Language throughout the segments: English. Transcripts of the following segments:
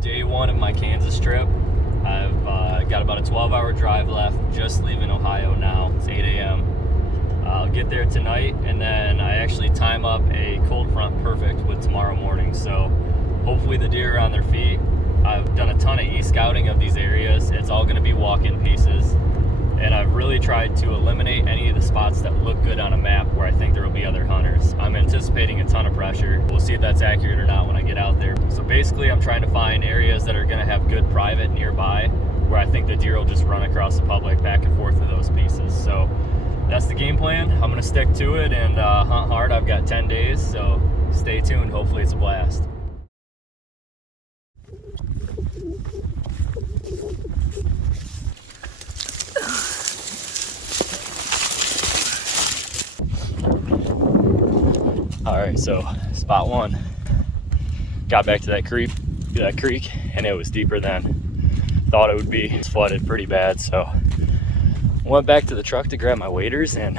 Day one of my Kansas trip. I've got about a 12-hour drive left, just leaving Ohio now. It's 8 a.m. I'll get there tonight, and then I actually time up a cold front perfect with tomorrow morning. So hopefully the deer are on their feet. I've done a ton of e-scouting of these areas. It's all going to be walk-in pieces. And I've really tried to eliminate any of the spots that look good on a map where I think there will be other hunters. I'm anticipating a ton of pressure. We'll see if that's accurate or not when I get out there. So basically, I'm trying to find areas that are going to have good private nearby where I think the deer will just run across the public back and forth to those pieces. So that's the game plan. I'm going to stick to it and hunt hard. I've got 10 days, so stay tuned. Hopefully it's a blast. All right, so spot one, got back to that creek, and it was deeper than thought it would be. It's flooded pretty bad, so went back to the truck to grab my waders, and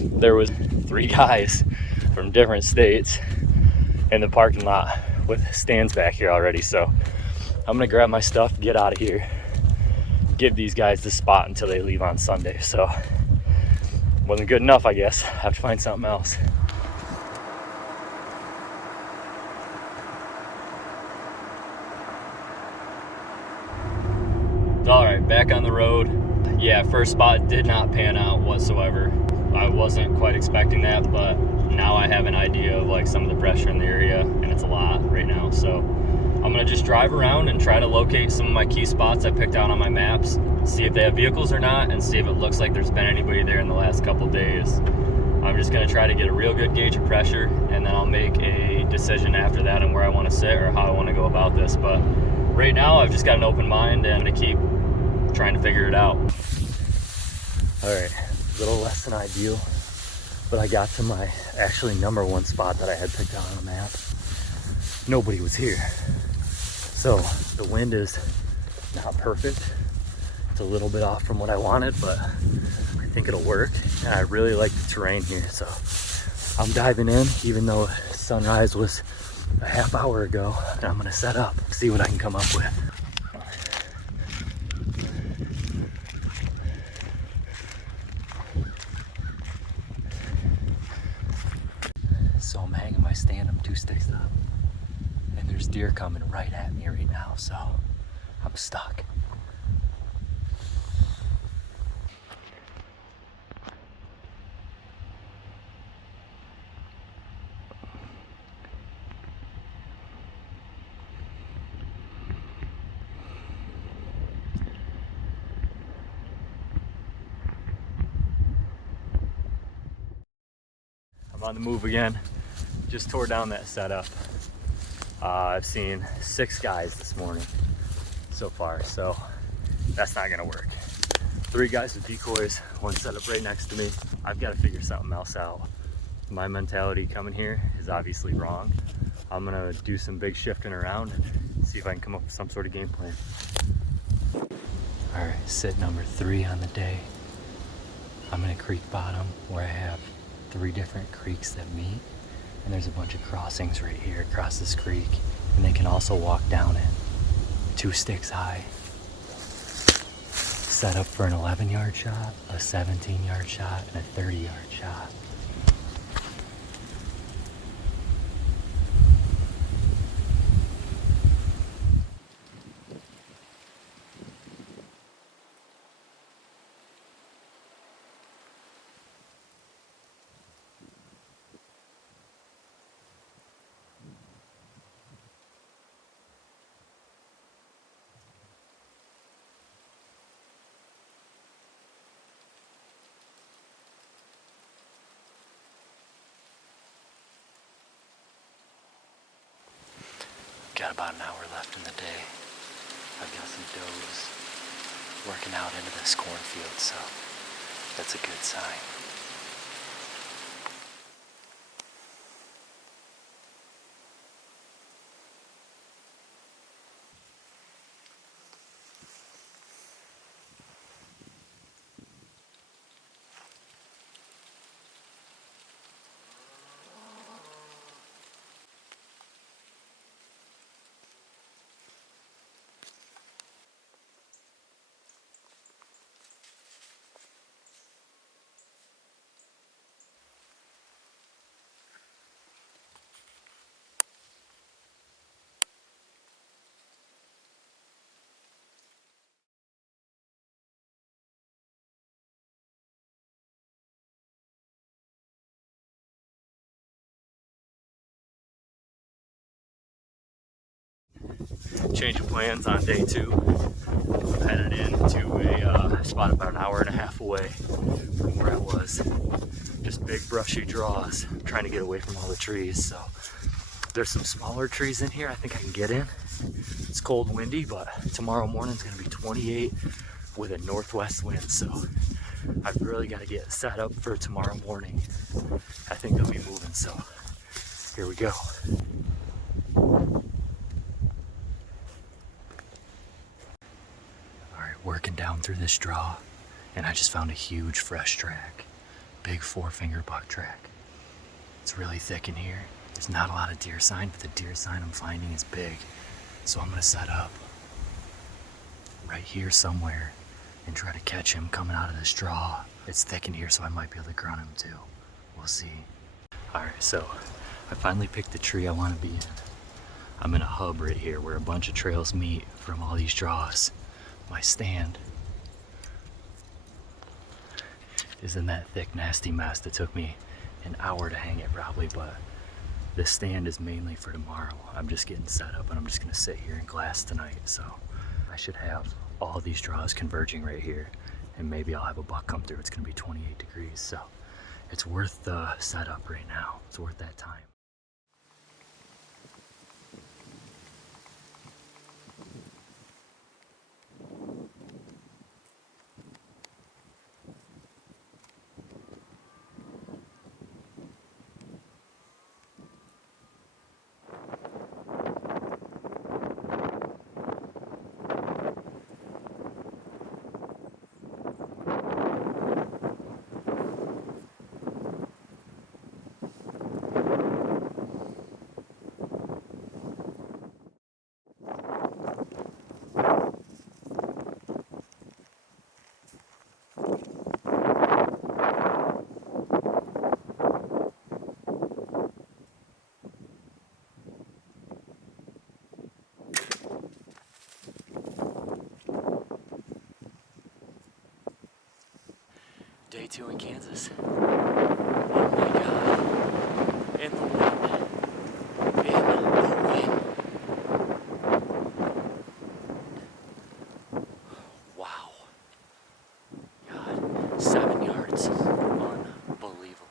there was 3 guys from different states in the parking lot with stands back here already. So I'm gonna grab my stuff, get out of here, give these guys the spot until they leave on Sunday. So wasn't good enough, I guess. Have to find something else. All right, back on the road. Yeah, first spot did not pan out whatsoever. I wasn't quite expecting that, but now I have an idea of like some of the pressure in the area, and it's a lot right now. So I'm gonna just drive around and try to locate some of my key spots I picked out on my maps, see if they have vehicles or not, and see if it looks like there's been anybody there in the last couple days. I'm just gonna try to get a real good gauge of pressure, and then I'll make a decision after that on where I wanna sit or how I wanna go about this. But right now, I've just got an open mind and I'm gonna keep trying to figure it out. All right, a little less than ideal, but I got to my actually number one spot that I had picked out on the map. Nobody was here. So the wind is not perfect. It's a little bit off from what I wanted, but I think it'll work. And I really like the terrain here, so I'm diving in, even though sunrise was a half hour ago. And I'm gonna set up, see what I can come up with. So I'm hanging my stand, I'm 2 sticks up, and there's deer coming right at me right now, so I'm stuck. I'm on the move again. Just tore down that setup. I've seen 6 guys this morning so far, so that's not gonna work. 3 guys with decoys, 1 set up right next to me. I've got to figure something else out. My mentality coming here is obviously wrong. I'm gonna do some big shifting around and see if I can come up with some sort of game plan. All right, sit number 3 on the day. I'm in a creek bottom where I have 3 different creeks that meet, and there's a bunch of crossings right here across this creek, and they can also walk down it 2 sticks high. Set up for an 11-yard shot, a 17-yard shot, and a 30-yard shot. Got about an hour left in the day. I've got some does working out into this cornfield, so that's a good sign. Change of plans on day 2. I'm headed into a spot about an hour and a half away from where I was. Just big brushy draws. I'm trying to get away from all the trees. So there's some smaller trees in here I think I can get in. It's cold and windy, but tomorrow morning's gonna be 28 with a northwest wind. So I've really got to get set up for tomorrow morning. I think they'll be moving, so here we go. Alright, working down through this draw, and I just found a huge fresh track. Big 4-finger buck track. It's really thick in here. There's not a lot of deer sign, but the deer sign I'm finding is big. So I'm going to set up right here somewhere and try to catch him coming out of this draw. It's thick in here, so I might be able to grunt him too. We'll see. Alright, so I finally picked the tree I want to be in. I'm in a hub right here where a bunch of trails meet from all these draws. My stand is in that thick, nasty mess that took me an hour to hang it probably, but this stand is mainly for tomorrow. I'm just getting set up and I'm just gonna sit here and glass tonight. So I should have all these draws converging right here, and maybe I'll have a buck come through. It's gonna be 28 degrees, so it's worth the setup right now. It's worth that time. Day 2 in Kansas. Oh my God. In the wind. In the wind. Wow. God. 7 yards. Unbelievable.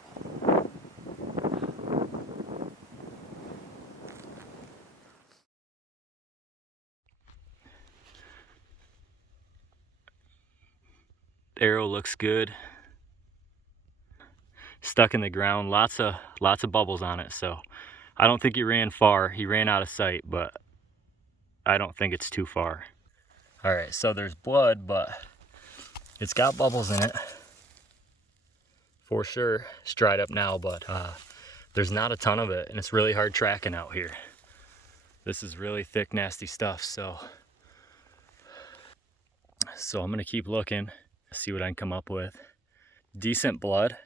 Arrow looks good. Stuck in the ground, lots of bubbles on it, so I don't think he ran far. He ran out of sight, but I don't think it's too far. All right, so there's blood, but it's got bubbles in it for sure. It's dried up now, but there's not a ton of it, and it's really hard tracking out here. This is really thick, nasty stuff, so I'm gonna keep looking, see what I can come up with. Decent blood.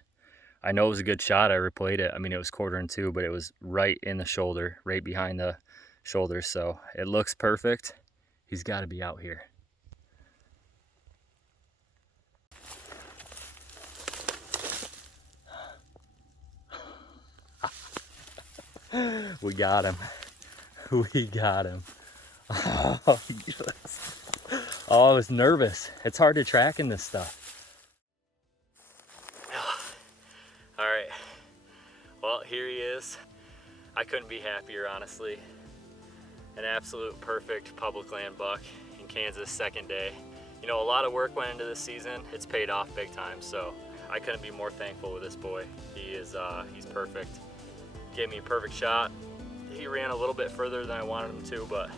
I know it was a good shot. I replayed it. I mean, it was 1/4 but it was right in the shoulder, right behind the shoulder. So it looks perfect. He's got to be out here. We got him. We got him. Oh, yes. Oh, I was nervous. It's hard to track in this stuff. All right, well, here he is. I couldn't be happier, honestly. An absolute perfect public land buck in Kansas, second day. You know, a lot of work went into this season. It's paid off big time, so I couldn't be more thankful with this boy. He's perfect. Gave me a perfect shot. He ran a little bit further than I wanted him to, but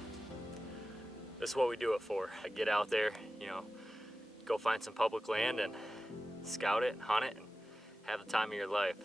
this is what we do it for. I get out there, you know, go find some public land and scout it, hunt it, and have the time of your life.